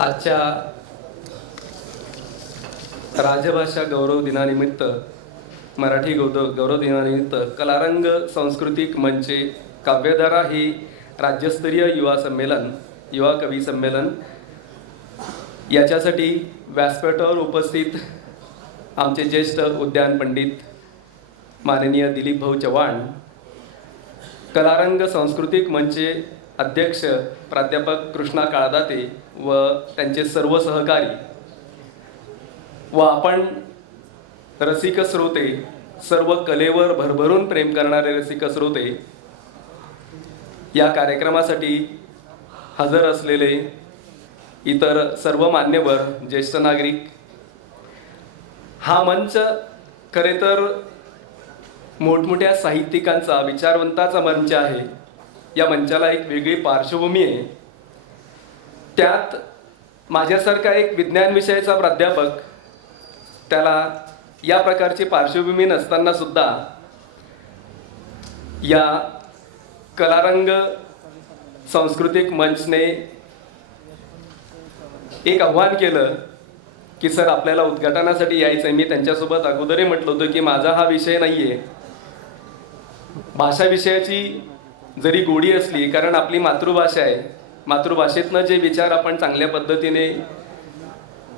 आजच्या राजभाषा गौरव दिनानिमित्त मराठी गौरव गौरव दिनानिमित्त कलारंग सांस्कृतिक मंचे काव्यधारा हे राज्यस्तरीय युवा संमेलन युवा कवी संमेलन. याच्यासाठी व्यासपीठावर उपस्थित आमचे ज्येष्ठ उद्यान पंडित माननीय दिलीप भाऊ चव्हाण कलारंग सांस्कृतिक मंचे अध्यक्ष प्राध्यापक कृष्णा काळदाते व त्यांचे सर्व सहकारी व आपण रसिक श्रोते सर्व कलेवर भरभरून प्रेम करणारे रसिक श्रोते या कार्यक्रमासाठी हजर असलेले इतर सर्व मान्यवर ज्येष्ठ नागरिक हा मंच खरे तर मोठमोठ्या साहित्यिकांचा विचारवंताचा मंच आहे. या मंचाला एक वेगळी पार्श्वभूमी आहे. त्यात माझ्यासारखा एक विज्ञान विषयाचा प्राध्यापक त्याला या प्रकारची पार्श्वभूमी नसताना सुद्धा या कलारंग सांस्कृतिक मंचने एक आव्हान केलं की सर आपल्याला उद्घाटनासाठी यायचं आहे मी त्यांच्यासोबत अगोदरही म्हटलं होतं की माझा हा विषय नाही आहे भाषा विषयाची जरी गोडी असली कारण आपली मातृभाषा आहे. मातृभाषेतनं जे विचार आपण चांगल्या पद्धतीने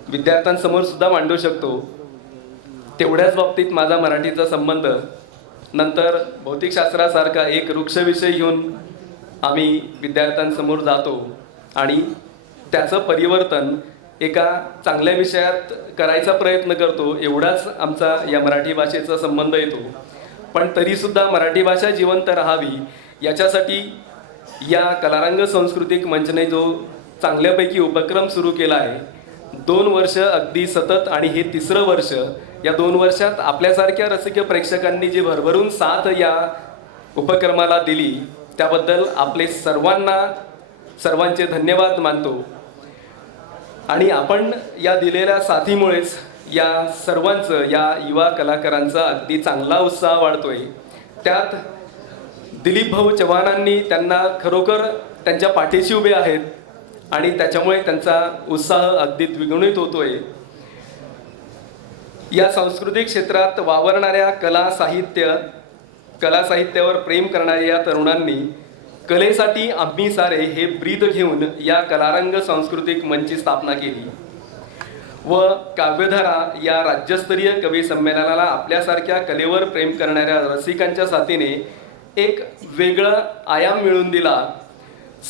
विद्यार्थ्यांसमोर सुद्धा मांडू शकतो तेवढ्याच बाबतीत माझा मराठीचा संबंध. नंतर भौतिकशास्त्रासारखा एक वृक्ष विषय घेऊन आम्ही विद्यार्थ्यांसमोर जातो आणि त्याचं परिवर्तन एका चांगल्या विषयात करायचा प्रयत्न करतो एवढाच आमचा या मराठी भाषेचा संबंध येतो. पण तरीसुद्धा मराठी भाषा जिवंत राहावी याच्यासाठी या कलारंग सांस्कृतिक मंचने जो चांगल्यापैकी उपक्रम सुरू केला आहे दोन वर्ष अगदी सतत आणि हे तिसरं वर्ष या दोन वर्षात आपल्यासारख्या रसिक प्रेक्षकांनी जी भरभरून साथ या उपक्रमाला दिली त्याबद्दल आपले सर्वांना सर्वांचे धन्यवाद मानतो. आणि आपण या दिलेल्या साथीमुळेच या सर्वांचं या युवा कलाकारांचा अगदी चांगला उत्साह वाढतोय. त्यात दिलीप भाऊ चव्हाणांनी त्यांना खरोखर त्यांच्या पाठीशी उभे आहेत आणि त्याच्यामुळे त्यांचा उत्साह अगदी द्विगुणित होतोय. या सांस्कृतिक क्षेत्रात वावरणाऱ्या कला साहित्य कला साहित्यावर प्रेम करणाऱ्या या तरुणांनी कलेसाठी आम्ही सारे हे ब्रीद घेऊन या कलारंग सांस्कृतिक मंचची स्थापना केली. व काव्यधारा या राज्यस्तरीय कवी संमेलनाला आपल्यासारख्या कलेवर प्रेम करणाऱ्या रसिकांच्या साथीने एक वेगळं आयाम मिळून दिला.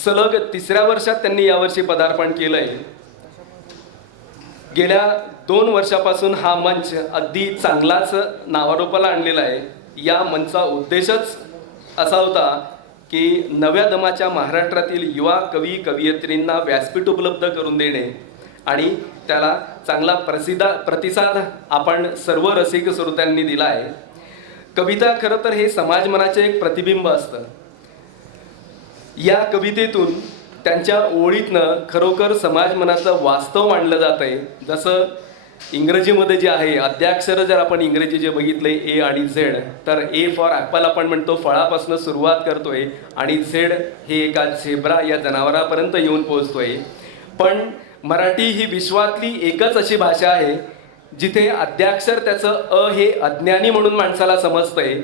सलग तिसऱ्या वर्षात त्यांनी यावर्षी पदार्पण केलंय. गेल्या दोन वर्षापासून हा मंच अगदी चांगलाच नावारोपाला आणलेला आहे. या मंचचा उद्देशच असा होता की नव्या दमाच्या महाराष्ट्रातील युवा कवी कवयित्रींना व्यासपीठ उपलब्ध करून देणे आणि त्याला चांगला प्रसिद्ध प्रतिसाद आपण सर्व रसिक श्रोत्यांनी दिला आहे. कविता खरं तर हे समाज मनाचे एक प्रतिबिंब असतं. या कवितेतून त्यांच्या ओळीतनं खरोखर समाज मनाचं वास्तव मांडलं जात आहे. जसं इंग्रजीमध्ये जे आहे अद्याक्षर जर आपण इंग्रजी जे बघितले ए आणि झेड तर ए फॉर ॲपल आपण म्हणतो फळापासून सुरुवात करतोय आणि झेड हे एका झेब्रा या जनावरापर्यंत येऊन पोहोचतोय. पण मराठी ही विश्वातली एकच अशी भाषा आहे जिथे अद्याक्षर त्याचं अ हे अज्ञानी म्हणून माणसाला समजतंय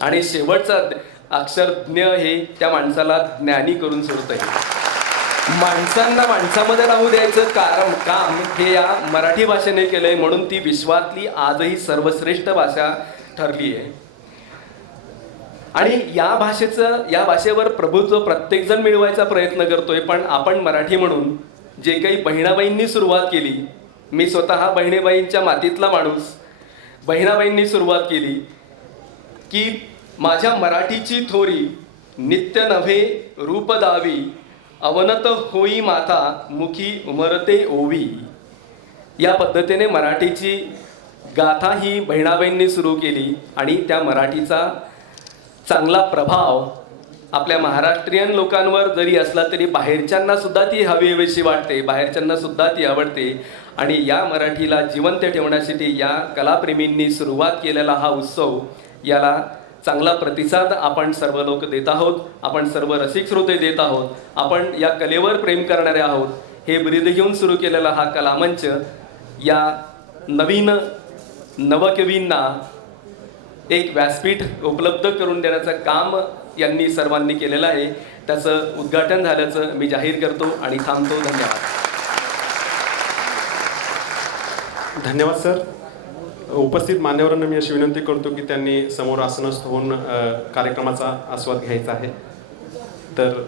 आणि शेवटचं अक्षर ज्ञ हे त्या माणसाला ज्ञानी करून सोडतंय. माणसांना माणसामध्ये राहू द्यायचं कारण काम हे या मराठी भाषेने केलंय म्हणून ती विश्वातली आजही सर्वश्रेष्ठ भाषा ठरली आहे आणि या भाषेचं या भाषेवर प्रभुत्व प्रत्येकजण मिळवायचा प्रयत्न करतोय पण आपण मराठी म्हणून जे काही बहिणाबाईंनी सुरुवात केली मी स्वतः बहिणीबाईंच्या मातीतला माणूस. बहिणाबाईंनी सुरुवात केली की माझ्या मराठीची थोरी नित्य नव्हे रूप दावी अवनत होई माता मुखी उमरते ओवी. या पद्धतीने मराठीची गाथा ही बहिणाबाईंनी सुरू केली आणि त्या मराठीचा चांगला प्रभाव आपल्या महाराष्ट्रीयन लोकांवर जरी असला तरी बाहेरच्यांना सुद्धा ती हवी हवीशी वाटते बाहेरच्यांना सुद्धा ती आवडते. आणि या मराठीला जिवंत ठेवण्यासाठी या कलाप्रेमींनी सुरुवात केलेला हा उत्सव याला चांगला प्रतिसाद आपण सर्व लोक देत आहोत आपण सर्व रसिक श्रोते देत आहोत आपण या कलेवर प्रेम करणारे आहोत हे ब्रीद घेऊन सुरू केलेला हा कलामंच या नवीन नवकवींना एक व्यासपीठ उपलब्ध करून देण्याचं काम यांनी सर्वांनी केलेलं आहे. त्याचं उद्घाटन झाल्याचं मी जाहीर करतो आणि थांबतो. धन्यवाद. धन्यवाद सर. उपस्थित मान्यवरांना मी अशी विनंती करतो की त्यांनी समोर आसनस्थ होऊन कार्यक्रमाचा आस्वाद घ्यायचा आहे. तर